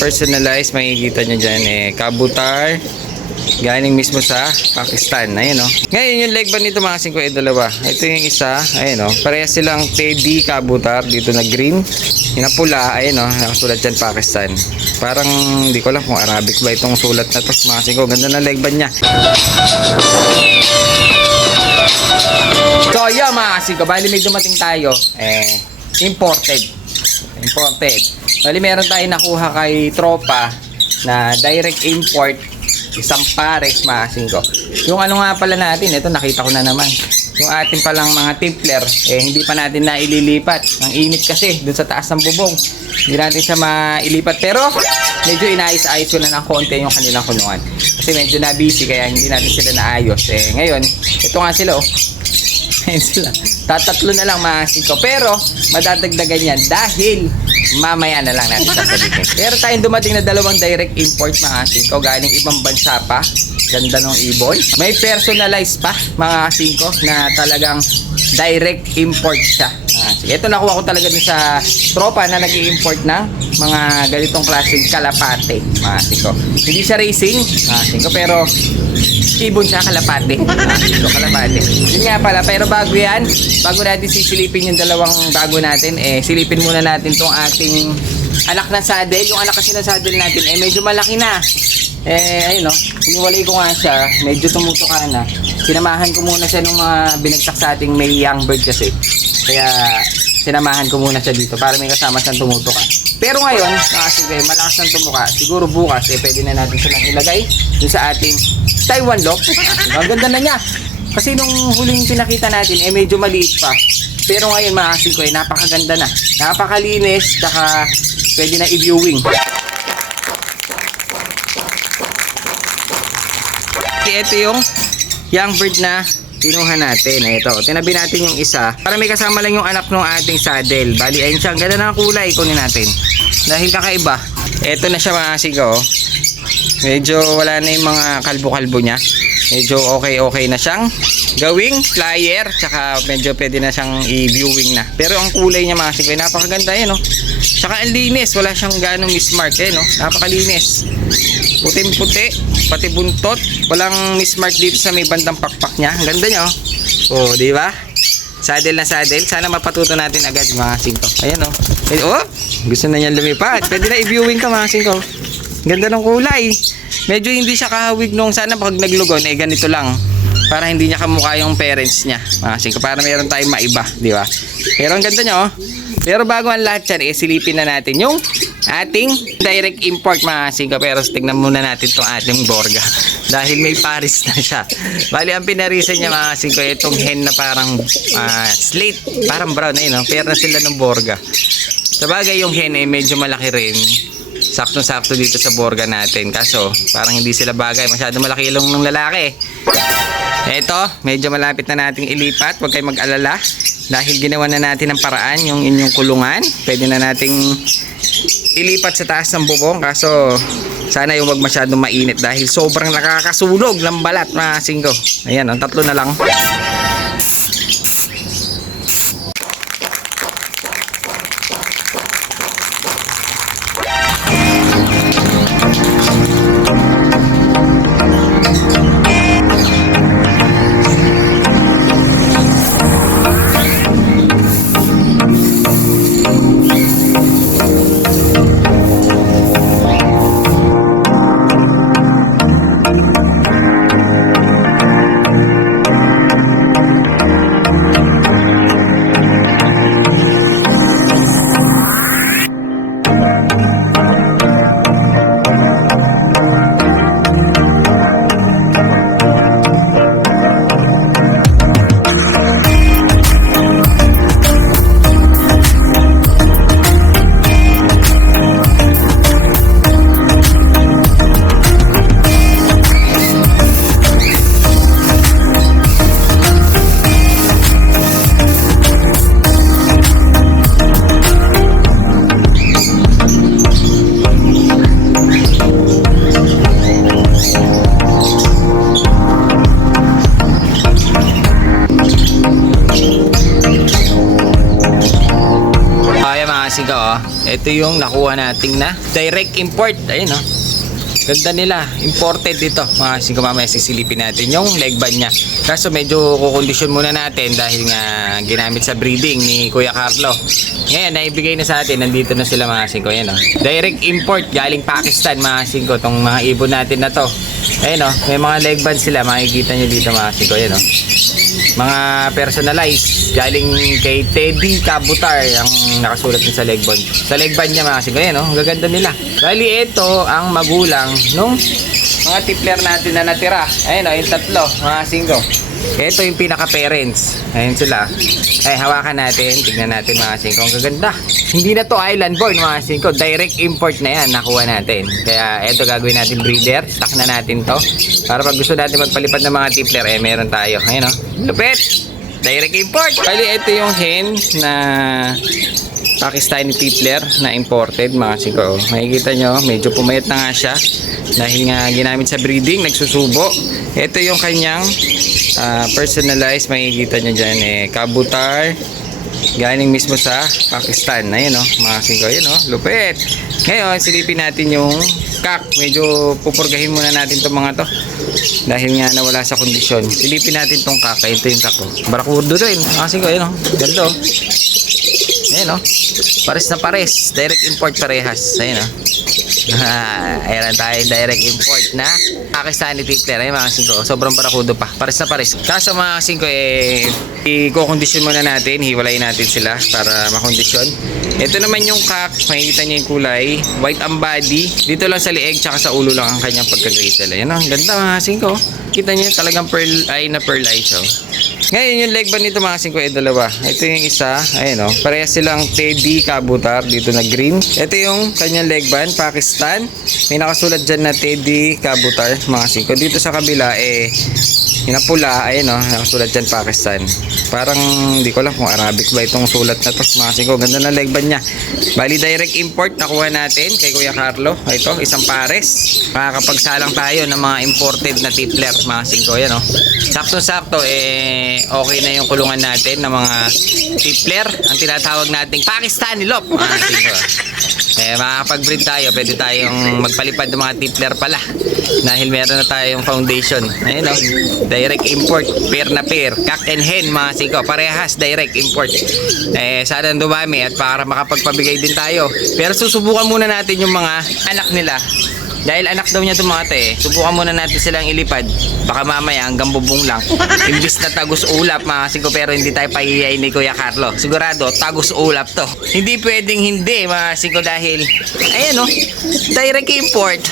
Personalized, makikita nyo dyan kabutar. Galing mismo sa Pakistan. Ayun o. Ngayon yung leg band nito mga 5 dalawa. Ito yung isa. Ayun o. Parehas silang Teddy kabutar. Dito na green. Yung na pula. Ayun o. Nakasulat dyan Pakistan. Parang hindi ko lang kung Arabic ba itong sulat na to mga 5. Ganda na leg band nya. So yeah mga 5. Bali may dumating tayo. Imported. Bali meron tayo nakuha kay tropa na direct import. Isang pares mga 5. Yung ano nga pala natin, ito nakita ko na naman. Yung ating palang mga timpler, hindi pa natin na ililipat. Ang init kasi dun sa taas ng bubong. Hindi natin siya mailipat. Pero medyo inaayos-ayos ko na ng konti yung kanilang kunuan. Kasi medyo na busy kaya hindi natin sila naayos. Ngayon, ito nga sila oh. Ayun sila. Tatatlo na lang mga 5. Pero madadagdagan yan dahil mamaya na lang natin sasabihin. Pero tayong dumating na dalawang direct import mga 5 galing ibang bansa pa. Ganda ng ibon. May personalized pa mga 5 na talagang direct import siya. Sige, ito nakuha ko talaga dun sa tropa na nag-i-import ng mga ganitong klaseng kalapate mga 5. Hindi siya racing mga 5 pero ibon siya kalapate. So kalapate. Yun nga pala, pero bago yan, bago natin sisilipin yung dalawang bago natin, silipin muna natin tong ating anak ng saddle. Yung anak kasi ng saddle natin, medyo malaki na. Ayun o, iniwalay ko nga siya, medyo tumutuka na. Sinamahan ko muna siya nung mga binagsak sa ating may young bird kasi. Kaya sinamahan ko muna siya dito para may kasama siyang tumutuka. Pero ngayon, kasi malakas ng tumuka, siguro bukas, pwede na natin silang ilagay dun sa ating Taiwan lock. Ang ganda na niya. Kasi nung huling pinakita natin, medyo maliit pa. Pero ngayon mga 5, napakaganda na. Napakalinis, saka pwede na i-viewing. Ito yung young bird na kinuha natin. Ito, tinabi natin yung isa para may kasama lang yung anak ng ating saddle. Bali, ayun siya. Ang ganda ng kulay. Kunin natin. Dahil kakaiba. Ito na siya mga 5. Medyo wala na yung mga kalbo-kalbo niya. Medyo okay na siyang gawing flyer. Tsaka medyo pwede na siyang i-viewing na. Pero ang kulay niya mga 5, napakaganda yan. Tsaka ang linis. Wala siyang ganong mismark. Napakalinis. Puting-puti. Pati buntot. Walang mismark dito sa may bandang pakpak niya. Ang ganda niya oh. Di ba? Saddle na saddle. Sana mapatuto natin agad mga 5. Ayan gusto na niya lumipat. Pwede na i-viewing ka mga 5. Ganda ng kulay. Medyo hindi siya kahawig nung sana pag naglugon ganito lang. Para hindi niya kamukha yung parents niya mga 5. Para meron tayong maiba. Di ba? Pero ang ganda niya Pero bago ang lahat yan, silipin na natin yung ating direct import mga 5. Pero tignan muna natin itong ating Borga. Dahil may paris na siya. Bali, ang pinarisan niya mga 5, itong hen na parang slate. Parang brown Pero na sila ng Borga. Sabagay yung hen medyo malaki rin. Sakto-sakto dito sa Borga natin. Kaso, parang hindi sila bagay. Masyado malaki ilong ng lalaki. Ito, medyo malapit na nating ilipat. Huwag kayong mag-alala. Dahil ginawa na natin ang paraan yung inyong kulungan. Pwede na nating ilipat sa taas ng bubong. Kaso, sana yung wag masyadong mainit. Dahil sobrang nakakasunog ng balat mga 5. Ayan, 3 na lang. ito yung nakuha nating na direct import. Ayun oh. Ganda nila, imported ito. Mga singko, mamaya sisilipin natin yung leg band niya. Kaso medyo kukondisyon muna natin dahil nga ginamit sa breeding ni Kuya Carlo. Ngayon, naibigay na sa atin. Nandito na sila mga singko. Ayan, oh. Direct import galing Pakistan mga singko. Itong mga ibon natin na to. Ayan, oh. May mga leg band sila. Makikita nyo dito mga singko. Ayan, oh. Mga personalized galing kay Teddy Kabutar ang nakasulat niya sa leg band. Sa leg band niya mga singko. Ayan, oh. Ang gaganda nila. Bali, ito ang magulang nung mga tipler natin na natira. Ayun o, yung tatlo, mga singko. Ito yung pinaka-parents. Ayun sila. Ay, hawakan natin. Tignan natin mga singko. Ang gaganda. Hindi na to island born mga singko. Direct import na yan. Nakuha natin. Kaya ito gagawin natin breeder. Stock na natin to. Para pag gusto natin magpalipad ng mga tipler, eh meron tayo. Ayun o. Lupit! Direct import! Bali, ito yung hen na Pakistani tipler na imported mga singko. Makikita nyo, medyo pumayat na nga siya dahil nga ginamit sa breeding, nagsusubo. Ito yung kanyang personalized, makikita nyo dyan Kabutar, galing mismo sa Pakistan. Ayun mga singko, ayun lupit. Ngayon, silipin natin yung kak. Medyo pupurgahin muna natin itong mga to dahil nga nawala sa kondisyon. Silipin natin itong kak. Ito yung kak. Barakudo rin mga singko, ayun ganda Ayan pares na pares. Direct import parehas. Ayan ayan tayo direct import na Pakistani tipler. Ayan mga singko. Sobrang barakudo pa. Pares na pares. Kaso mga singko i-kondisyon muna natin. Hiwalayin natin sila para makondisyon. Ito naman yung kak. Makikita niyo yung kulay. White ang body. Dito lang sa lieg tsaka sa ulo lang ang kanyang pagka-grizzle. Ayan ang ganda mga singko. Kita niyo talagang pearl eye na pearl eye siya. Ngayon yung leg band nito mga singko dalawa. Ito yung isa. Ayan parehas silang Teddy Kabutar dito na green. Ito yung kanyang leg band Pakistan. May nakasulat dyan na Teddy Kabutar mga singko. Dito sa kabila yung pula. Ayan nakasulat dyan Pakistan. Parang hindi ko alam kung Arabic ba itong sulat na to mga singko. Ganda na leg band nya. Bali direct import nakuha natin kay Kuya Carlo. Ito isang pares. Makakapagsalang tayo ng mga imported na tipler mga singko. Ayan sakto-sakto okay na yung kulungan natin ng mga tipler. Ang tinatawag nating Pakistani Lop mga singko. Makakapag-breed tayo. Pwede tayong magpalipad ng mga tipler pala dahil meron na tayong foundation. Ayun direct import, pair na pair, cock and hen mga singko, parehas direct import. Sana dumami at para makapagpabigay din tayo. Pero susubukan muna natin yung mga anak nila. Dahil anak daw niya itong mga subukan muna natin silang ilipad. Baka mamaya hanggang bubong lang. Imbis na tagus ulap mga singko, pero hindi tayo pahihiyain ni Kuya Carlo. Sigurado, tagus ulap to. Hindi pwedeng hindi mga singko dahil, ayan direct import.